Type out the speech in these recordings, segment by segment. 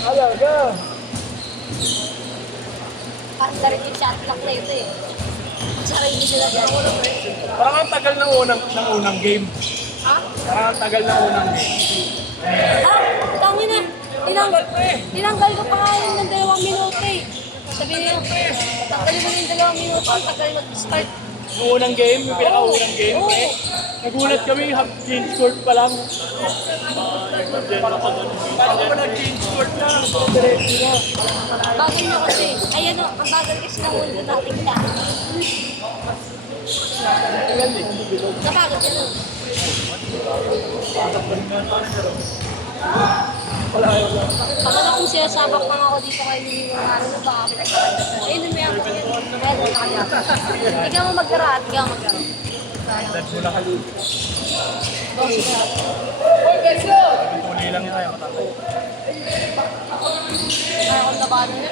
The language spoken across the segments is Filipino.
Alaga. Parang rin yung shot clock na ito eh. Sarili sila dyan. Parang ang tagal ng unang game. Ha? Parang ang tagal ng unang game. Ah, tangin na. Tinanggal ko pa nga yun ng 2 minuto eh. Sabi niyo, tanggalin mo na yung 2 minuto, ang tagal mag-start. Yung unang game, yung pinaka-unang game. Oo. Eh. Nagulat kami, change court pa lang. Paano ko nag-change court na? Diretso na. Bagal nyo kasi. Ayan o, ang bagal kasi ng mundo natin ka. Nabagal ka nun. Wala ayaw lang. Pagka na kung sinasabak pa nga ako dito kayo yung ano na baka pinagkakanta ko. Ayun, may ako yan. Kaya doon nakalimutan. Ikaw mo magkaraat, ikaw magkaraat. Dad mo na kalit. Boss ka. Tuli lang yun tayo matatay. Kaya akong labanan na.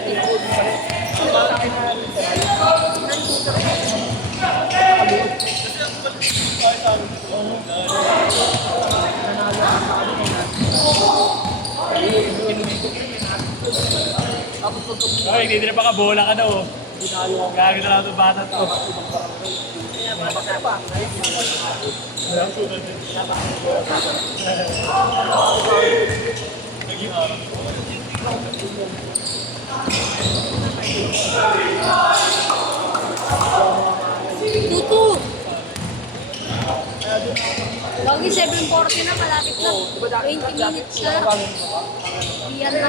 Ay, hindi na baka bola ka daw. Gagawin na lang ito bata to. Tutu! Lagi 7:40 na, malapit na. 20 minutes na. Iyan na.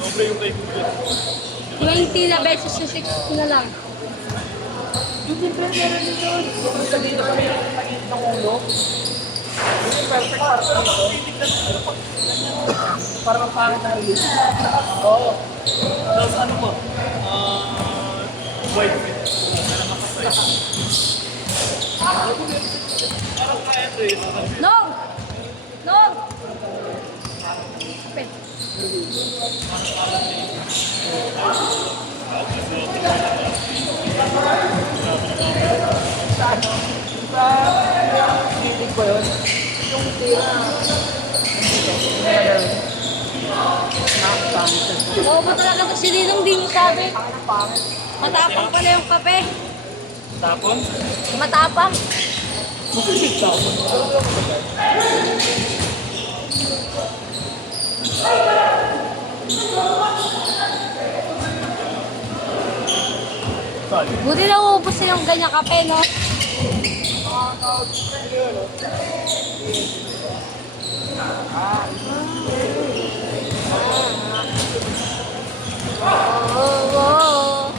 Sobre yung kay Google. 20 na beses sa 60 na lang. Yung siyempre meron dito. Yung sa dito kami nakikita ng ulo. Yung perfect para mapangit na release. Oo. Tapos ano mo? White fit. Parang kaya ito eh. No! No! Pe. Sa feeling ko yun, yung tira. Oo ba talaga ito? Si Ninong din yung sabi. Matapang pala yung kape. Tapon? Matapang. Makulit tapon. Buti na uubos na yung ganyan kape, no? Oh.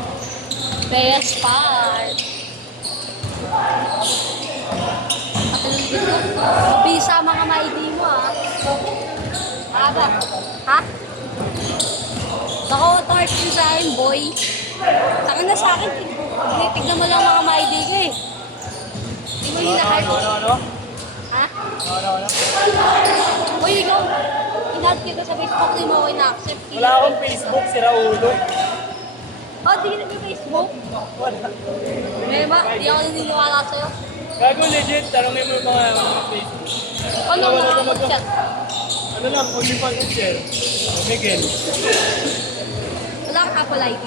Best part. Mabisa mga maidi mo, ah. Aba. Ha? Naku, torch yun sa akin, boy. Taka na sa akin, tignan mo lang mga maidi ko eh. Hindi mo hinahal. Ano? Ha? Ano? Uy, ikaw, in-add kita sa Facebook, di mo ako ina-accept. Wala akong Facebook, si Raulo. Oh, di ka nag-Facebook? Wala. May ba? Di ako naniniwala sa'yo. Gago legit, tanongin mo yung mga Facebook. Ano Wala mga ka mag- chat? Ano lang, only fans and share. Miguel. Wala ka Apple ID?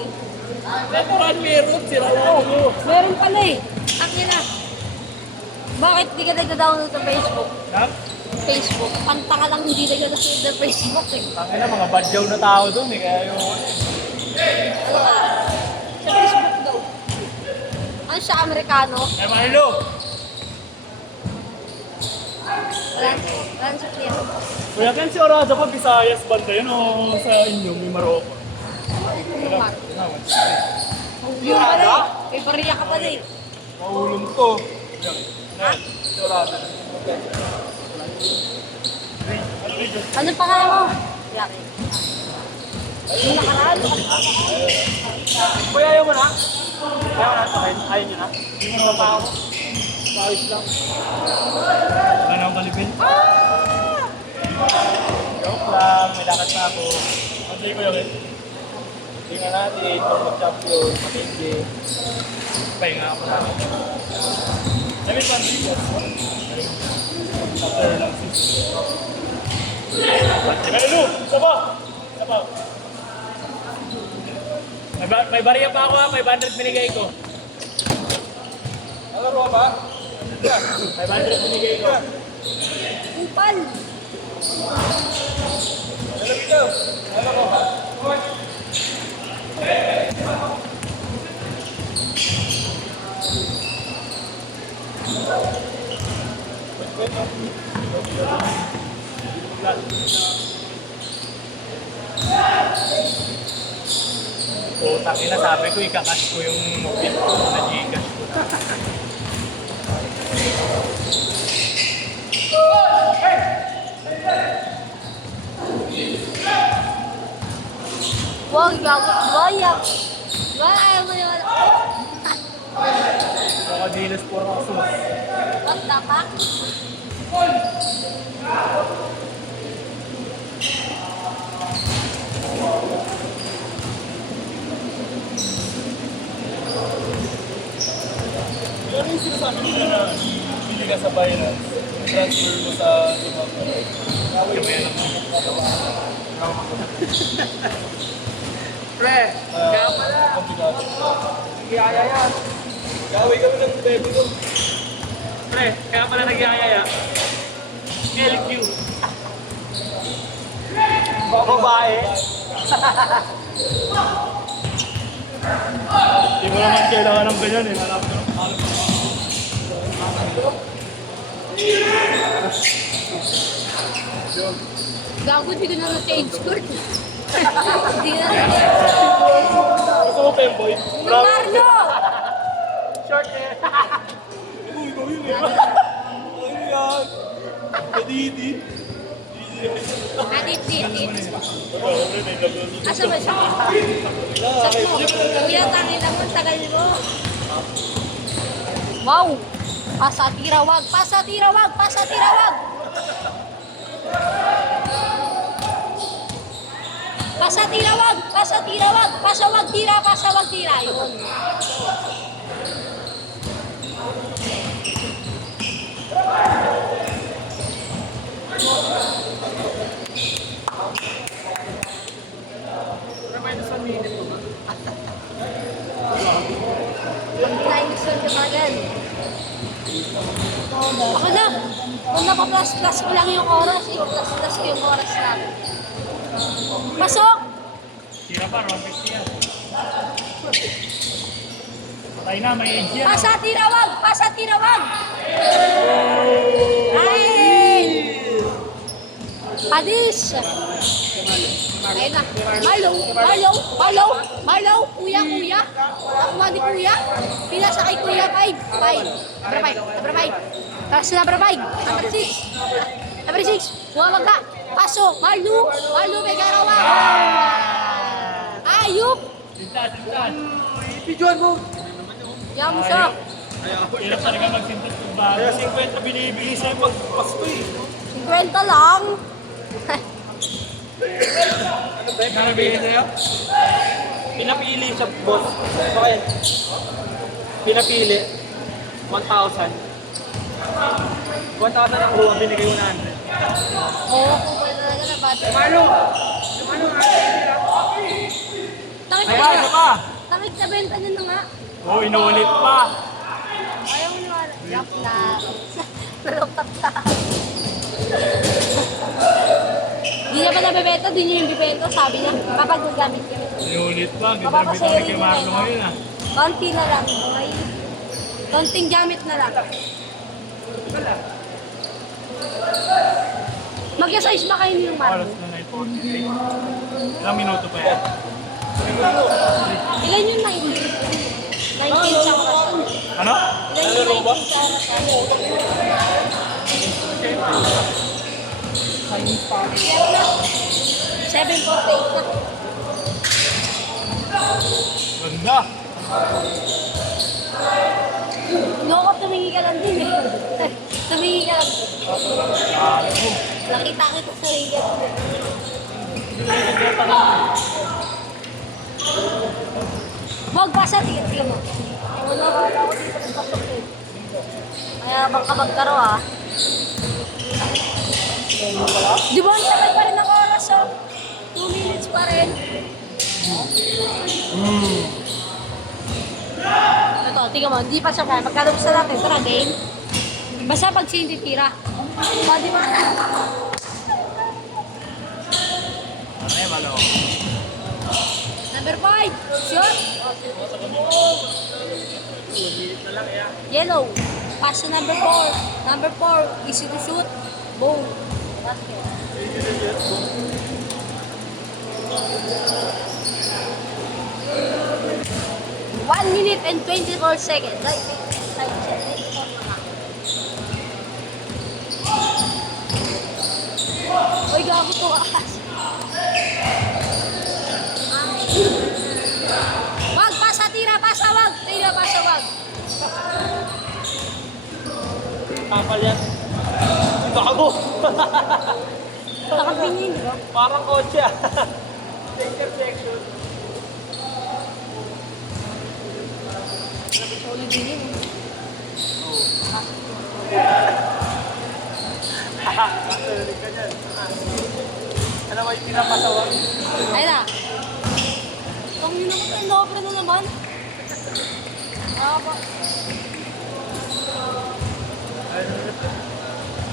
Natural meron, si Raulo. Meron pala eh. Akin na. Bakit di ka nagda-download sa Facebook? Ha? Facebook. Ang tanga lang hindi nagda-download sa Facebook eh. Tangin na, mga badyaw na tao doon eh. Kaya yung... Ano ka? Sa Facebook daw. Ano siya, Amerikano? Eh, Marlo! Wala sa clear. Kuya Ken, si Orada pa, Visayas banda yun o sa inyo, may Maroko. Yung pala eh. May bariya ka pala eh. Maulong to. Ha? Si Orada. Ano pangalan mo? Yaki. Yung nakaraan. Kuya, ayaw mo na? Ayaw mo na sa akin? Ayaw nyo na? Hindi mo naman ako. Ayos lang. Wala nang kalipin. Joke lang, may lakad na ako. Ang say ko yun. Tingnan natin, kung mag-champion, matindi. Pahinga ako na. Dami pa ang bigas. After lang sis. Ano? Isa ba? Sabaw. May bariya pa ako ha, 500 binigay ko. Laro ba? 500 binigay ko. Upal. Alam ito. Laro ba? Putang ina, sabi ko ikakas ko yung mobile ko na Gcash ko. Wag, gago. Wag. Wag, ayaw mo yun. Nakadilas po ako sus. What the fuck? Ano yung sinasabi nila na bili ka sa Binance, transfer mo sa ibang Pre, kaya pala. Komplikado. Nagyayaya yan. Gawin kami ng baby ko. Pre, kaya pala nagyayaya. LQ. Babae. Hindi mo naman kailangan ng ganyan eh. Alam ko. Gago, di ko na na-change court. Hindi na Gusto mo femboy? Marlo! Short eh. Uy, ikaw yun eh. Ano yan? Kadidi. Adit. Oo, pre, may gagawin. Asa ba siya? Sa mo. Kuya, tangin lang mo, tagal mo. Wow! Pasatirawag! Pasatirawag! Pasatirawag! Pasatirawag! Pasatirawag! Pasawag tira! Pasawag tira! Yun. Nainis yun kamagan. Ako na. Kung napaplus-plus ko lang yung oras, i-plus-plus ko yung oras natin. Pasok! Tira pa, 150 yan. Patay na, may edge yan. Pasatirawag! Pasatirawag! Ay! Padis! Ayun na. Marlo! Kuya! Nakuha ni Kuya. Pila sa kay Kuya? 5. Number 5. Tapos number 5. Number 6. Huwag ka. Paso. Marlo, may garawa. Ayup! Sintas. Videoan mo! Yam siya. Hirap talaga magsintas ng bago. Kaya 50 binibili sa'yo pag Pasko eh. 50 lang. Ano bili sa'yo? Pinapili siya, boss. Bakit? Pinapili. 1,000. 1,000 ang kuha, binigay 100. Oo, kupal talaga na bata. Ano? Ayan, pa! Takit sa benta niyo na nga. Oo, inuulit pa. Ayaw mo naman. Yap na. Pero pata. Di niya pa nabibenta, di niya yung bibenta, sabi niya. Kapag gagamit kami. Inuulit pa. Ganda rin Mapapasaya kay rin Marlo yung ngayon ah. konti na lang. Okay? Konting gamit na lang. Mag-size ba kayo niyong Oras Marlo? na 9:48. Ilang minuto pa yan? Ilan yung 19? 19 sa oras. Ano? Ilan yung 19 sa oras? Meron na. 7:48 na. Ganda. Loko, tumingi ka lang din eh. Tumingi ka lang. Nakita kita sa ringgit. Wag basa, tigil mo. Wala ako dito sa pasok eh. Kaya bang kabagkaro ah. Di ba ang tagal pa rin ang oras oh? 2 minutes pa tingnan mo, hindi pa siya kaya. Magkalabos na natin. Tara, game. Basta pag siya hindi tira. Di ba? Ay, malo. Number 5. Shoot. Ulit na lang, ya. Yellow. Pass to number 4. Number 4. Easy to shoot. Boom. Basket. 1 minute and 24 seconds. Ay, Uy, gago to akas. Wag, pasa, tira, pasa, wag. Tira, pasa, wag. Kapal yan. Bago. Nakapingin, di ba? Parang kotse ah. Intersection. Solid din yun. Nakarinig ka dyan. Ano ba yung pinapasawa? Ayun na. Itong yun naman tayo, dobra na naman. Ako.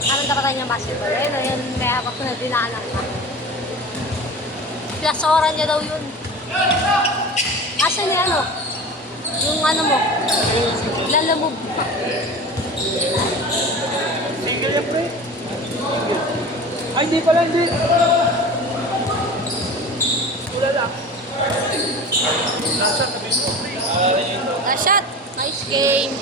Anong dapat tayo ng basketball? Ayun, ayun, may habak na dinaanan ka. Plasoran niya daw yun. Asan niya ano? Yung ano mo? Lalamove. Single yan, pre. Ay, hindi pala, hindi. Wala lang. Shot. Nice game.